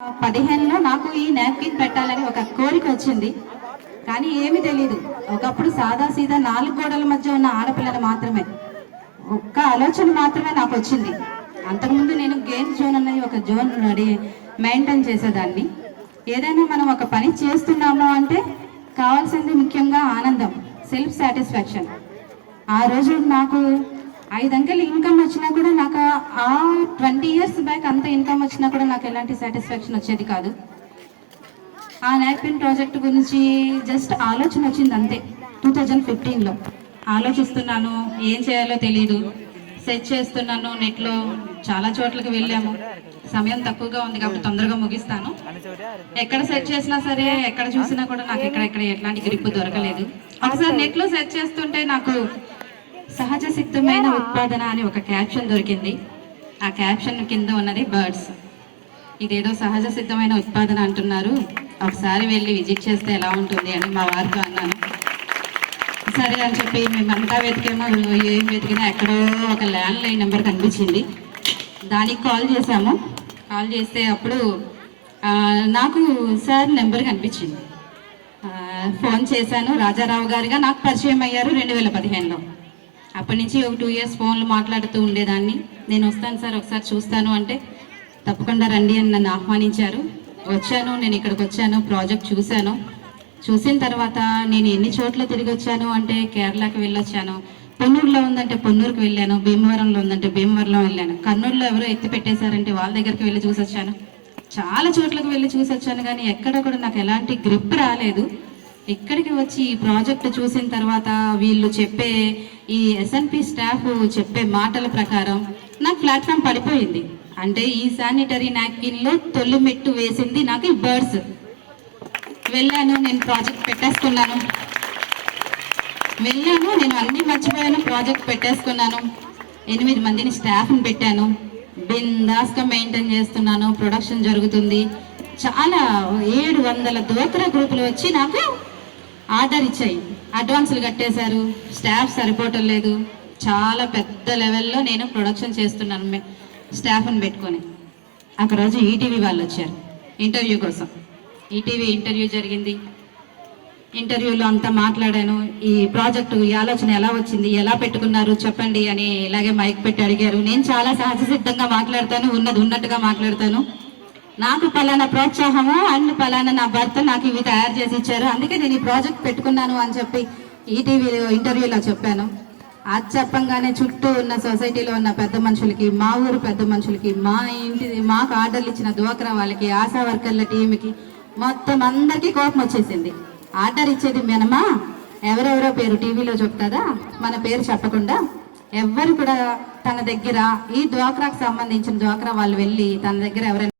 15లో నాకు ఈ నాప్కిన్ పెట్టాలని ఒక కోరిక వచ్చింది. కానీ ఏమీ తెలియదు. ఒకప్పుడు సాదా సీదా 4 గోడల మధ్య ఉన్న ఆడపిల్లని మాత్రమే. ఒక్క ఆలోచన మాత్రమే నాకు వచ్చింది. అంతకుముందు నేను గేమ్ జోన్ అనేది ఒక జోన్ మెయింటైన్ చేసేదాన్ని. ఏదైనా మనం ఒక పని చేస్తున్నాము అంటే కావాల్సింది ముఖ్యంగా ఆనందం, సెల్ఫ్ సాటిస్ఫాక్షన్. ఆ రోజు నాకు 5 అంకెలు ఇన్కమ్ వచ్చినా కూడా నాకు ఆ 20 ఇయర్స్ బ్యాక్ అంత ఇన్కమ్ వచ్చినా కూడా నాకు ఎలాంటి సాటిస్ఫాక్షన్ వచ్చేది కాదు. ఆ నాప్కిన్ ప్రాజెక్ట్ గురించి జస్ట్ ఆలోచన వచ్చింది అంతే. 2015లో ఆలోచిస్తున్నాను, ఏం చేయాలో తెలియదు. సెర్చ్ చేస్తున్నాను నెట్లో, చాలా చోట్లకి వెళ్ళాము. సమయం తక్కువగా ఉంది కాబట్టి తొందరగా ముగిస్తాను. ఎక్కడ సెర్చ్ చేసినా సరే, ఎక్కడ చూసినా కూడా నాకు ఎక్కడ ఎట్లాంటి గ్రిప్ దొరకలేదు. ఒకసారి నెట్లో సెర్చ్ చేస్తుంటే నాకు సహజ సిద్ధమైన ఉత్పాదన అని ఒక క్యాప్షన్ దొరికింది. ఆ క్యాప్షన్ కింద ఉన్నది బర్డ్స్. ఇదేదో సహజ సిద్ధమైన ఉత్పాదన అంటున్నారు, ఒకసారి వెళ్ళి విజిట్ చేస్తే ఎలా ఉంటుంది అని మా వారితో అన్నాను. సరే అని చెప్పి మేమంతా వెతికేమో, ఏం వెతికినా ఎక్కడో ఒక ల్యాండ్ లైన్ నెంబర్ కనిపించింది. దానికి కాల్ చేశాము. కాల్ చేస్తే అప్పుడు నాకు సార్ నెంబర్ కనిపించింది. ఫోన్ చేశాను. రాజారావు గారిగా నాకు పరిచయం అయ్యారు 2015లో. అప్పటి నుంచి ఒక 2 ఇయర్స్ ఫోన్లు మాట్లాడుతూ ఉండేదాన్ని. నేను వస్తాను సార్, ఒకసారి చూస్తాను అంటే తప్పకుండా రండి అని నన్ను ఆహ్వానించారు. వచ్చాను. నేను ఇక్కడికి వచ్చాను, ప్రాజెక్ట్ చూశాను. చూసిన తర్వాత నేను ఎన్ని చోట్ల తిరిగి వచ్చాను అంటే కేరళకి వెళ్ళొచ్చాను, పొన్నూరులో ఉందంటే పొన్నూరుకి వెళ్ళాను, భీమవరంలో ఉందంటే భీమవరంలో వెళ్ళాను, కర్నూలులో ఎవరో ఎత్తి పెట్టేశారంటే వాళ్ళ దగ్గరికి వెళ్ళి చూసొచ్చాను. చాలా చోట్లకు వెళ్ళి చూసొచ్చాను. కానీ ఎక్కడ కూడా నాకు ఎలాంటి గ్రిప్ రాలేదు. ఇక్కడికి వచ్చి ఈ ప్రాజెక్ట్ చూసిన తర్వాత వీళ్ళు చెప్పే ఈ ఎస్ఎన్పి స్టాఫ్ చెప్పే మాటల ప్రకారం నాకు ప్లాట్ఫామ్ పడిపోయింది. అంటే ఈ శానిటరీ నాప్కిన్లో తొలి మెట్టు వేసింది నాకు ఈ బర్డ్స్. వెళ్ళాను, నేను ప్రాజెక్ట్ పెట్టేసుకున్నాను. నేను అన్నీ మర్చిపోయాను, ప్రాజెక్ట్ పెట్టేసుకున్నాను. 8 మందిని స్టాఫ్ని పెట్టాను. బిందాస్గా మెయింటైన్ చేస్తున్నాను. ప్రొడక్షన్ జరుగుతుంది. చాలా 700 డ్వాక్రా గ్రూపులు వచ్చి నాకు ఆర్డర్ ఇచ్చాయి. అడ్వాన్సులు కట్టేశారు. స్టాఫ్ సరిపోవటం లేదు. చాలా పెద్ద లెవెల్లో నేను ప్రొడక్షన్ చేస్తున్నాను స్టాఫ్ని పెట్టుకొని. ఒకరోజు ఈటీవీ వాళ్ళు వచ్చారు ఇంటర్వ్యూ కోసం. ఈటీవీ ఇంటర్వ్యూ జరిగింది. ఇంటర్వ్యూలో అంతా మాట్లాడాను. ఈ ప్రాజెక్టు, ఈ ఆలోచన ఎలా వచ్చింది, ఎలా పెట్టుకున్నారు చెప్పండి అని ఇలాగే మైక్ పెట్టి అడిగారు. నేను చాలా సహజ సిద్ధంగా మాట్లాడతాను, ఉన్నది ఉన్నట్టుగా మాట్లాడతాను. నాకు పలానా ప్రోత్సాహము అండ్ పలానా నా భర్త నాకు ఇవి తయారు చేసి ఇచ్చారు, అందుకే నేను ఈ ప్రాజెక్ట్ పెట్టుకున్నాను అని చెప్పి ఈటీవీ ఇంటర్వ్యూలో చెప్పాను. అది చెప్పంగానే చుట్టూ ఉన్న సొసైటీలో ఉన్న పెద్ద మనుషులకి, మా ఊరు పెద్ద మనుషులకి, మాకు ఆర్డర్లు ఇచ్చిన డ్వాక్రా వాళ్ళకి, ఆశా వర్కర్ల టీంకి, మొత్తం అందరికీ కోపం వచ్చేసింది. ఆర్డర్ ఇచ్చేది మనమా, ఎవరెవరో పేరు టీవీలో చెప్తాదా, మన పేరు చెప్పకుండా ఎవ్వరు కూడా తన దగ్గర ఈ డ్వాక్రాకు సంబంధించిన డ్వాక్రా వాళ్ళు వెళ్ళి తన దగ్గర ఎవరైనా